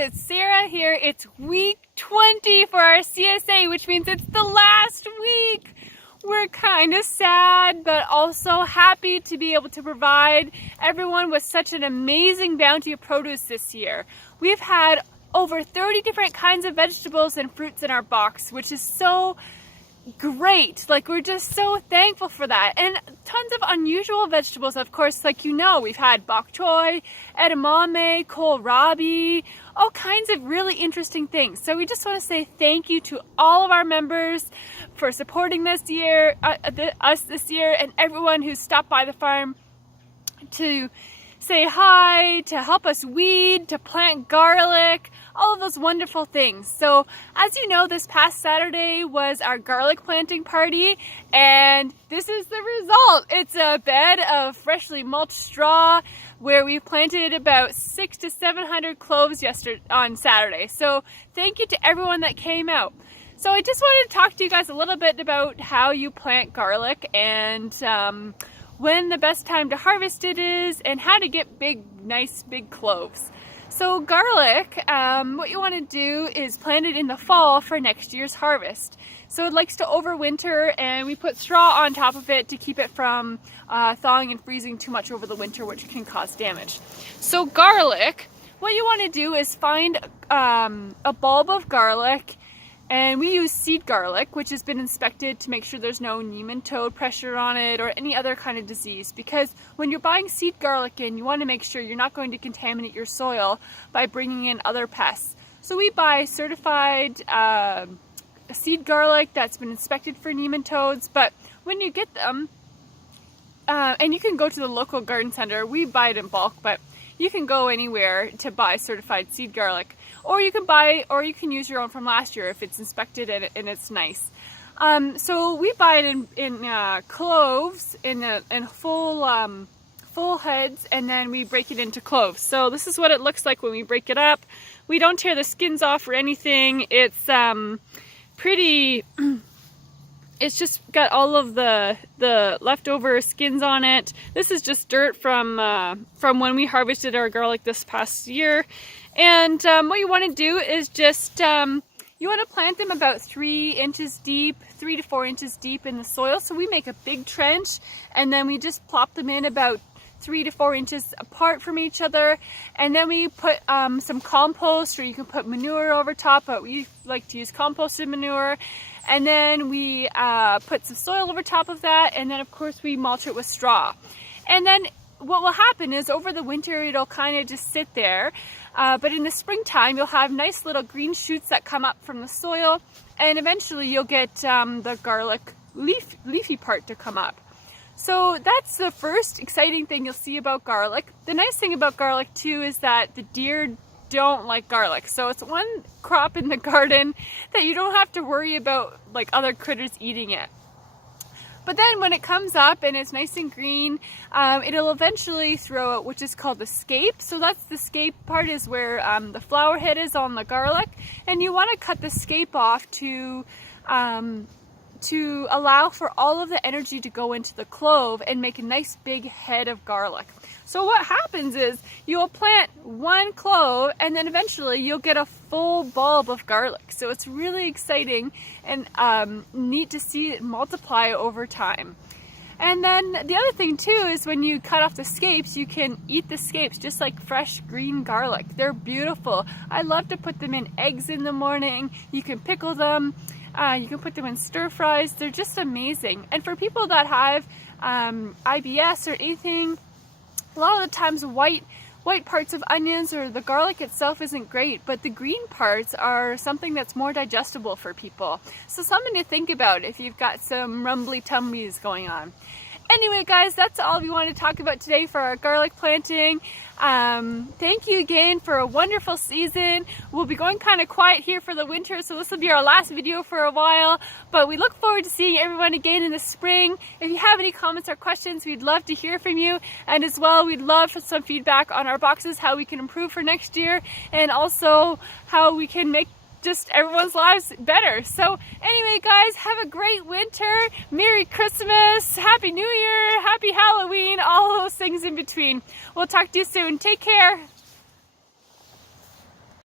it's Sarah here. It's week 20 for our CSA, which means it's the last week. We're kind of sad, but also happy to be able to provide everyone with such an amazing bounty of produce this year. We've had over 30 different kinds of vegetables and fruits in our box, which is so great. Like, we're just so thankful for that. And tons of unusual vegetables, of course. Like, you know, we've had bok choy, edamame, kohlrabi, all kinds of really interesting things. So we just want to say thank you to all of our members for supporting us this year, and everyone who's stopped by the farm to say hi, to help us weed, to plant garlic, all of those wonderful things. So as you know, this past Saturday was our garlic planting party, and this is the result. It's a bed of freshly mulched straw where we planted about 600 to 700 cloves on Saturday. So thank you to everyone that came out. So I just wanted to talk to you guys a little bit about how you plant garlic and when the best time to harvest it is, and how to get nice big cloves. So garlic, what you want to do is plant it in the fall for next year's harvest. So it likes to overwinter, and we put straw on top of it to keep it from thawing and freezing too much over the winter, which can cause damage. So garlic, what you want to do is find a bulb of garlic, and we use seed garlic, which has been inspected to make sure there's no nematode pressure on it or any other kind of disease. Because when you're buying seed garlic in, you want to make sure you're not going to contaminate your soil by bringing in other pests. So we buy certified seed garlic that's been inspected for nematodes. But when you get them, and you can go to the local garden center, we buy it in bulk, but you can go anywhere to buy certified seed garlic. Or you can use your own from last year if it's inspected and it's nice. So we buy it in cloves, in full heads, and then we break it into cloves. So this is what it looks like when we break it up. We don't tear the skins off or anything. It's pretty. It's just got all of the leftover skins on it. This is just dirt from when we harvested our garlic this past year. And what you want to do is just, you want to plant them about 3 inches deep, 3 to 4 inches deep in the soil. So we make a big trench, and then we just plop them in about 3 to 4 inches apart from each other. And then we put some compost, or you can put manure over top, but we like to use composted manure. And then we put some soil over top of that, and then of course we mulch it with straw. And then what will happen is over the winter it'll kind of just sit there, but in the springtime you'll have nice little green shoots that come up from the soil, and eventually you'll get the garlic leafy part to come up. So that's the first exciting thing you'll see about garlic. The nice thing about garlic too is that the deer don't like garlic, so it's one crop in the garden that you don't have to worry about like other critters eating it. But then when it comes up and it's nice and green, it'll eventually throw out, which is called the scape. So that's the scape part, is where the flower head is on the garlic, and you want to cut the scape off to allow for all of the energy to go into the clove and make a nice big head of garlic. So what happens is you'll plant one clove, and then eventually you'll get a full bulb of garlic. So it's really exciting and neat to see it multiply over time. And then the other thing too is when you cut off the scapes, you can eat the scapes just like fresh green garlic. They're beautiful. I love to put them in eggs in the morning. You can pickle them. You can put them in stir fries. They're just amazing. And for people that have IBS or anything, a lot of the times white parts of onions or the garlic itself isn't great, but the green parts are something that's more digestible for people. So something to think about if you've got some rumbly tumblies going on. Anyway, guys, that's all we wanted to talk about today for our garlic planting. Thank you again for a wonderful season. We'll be going kind of quiet here for the winter, so this will be our last video for a while. But we look forward to seeing everyone again in the spring. If you have any comments or questions, we'd love to hear from you. And as well, we'd love some feedback on our boxes, how we can improve for next year, and also how we can make just everyone's lives better. So anyway, guys, have a great winter. Merry Christmas, Happy New Year, Happy Halloween, all those things in between. We'll talk to you soon. Take care.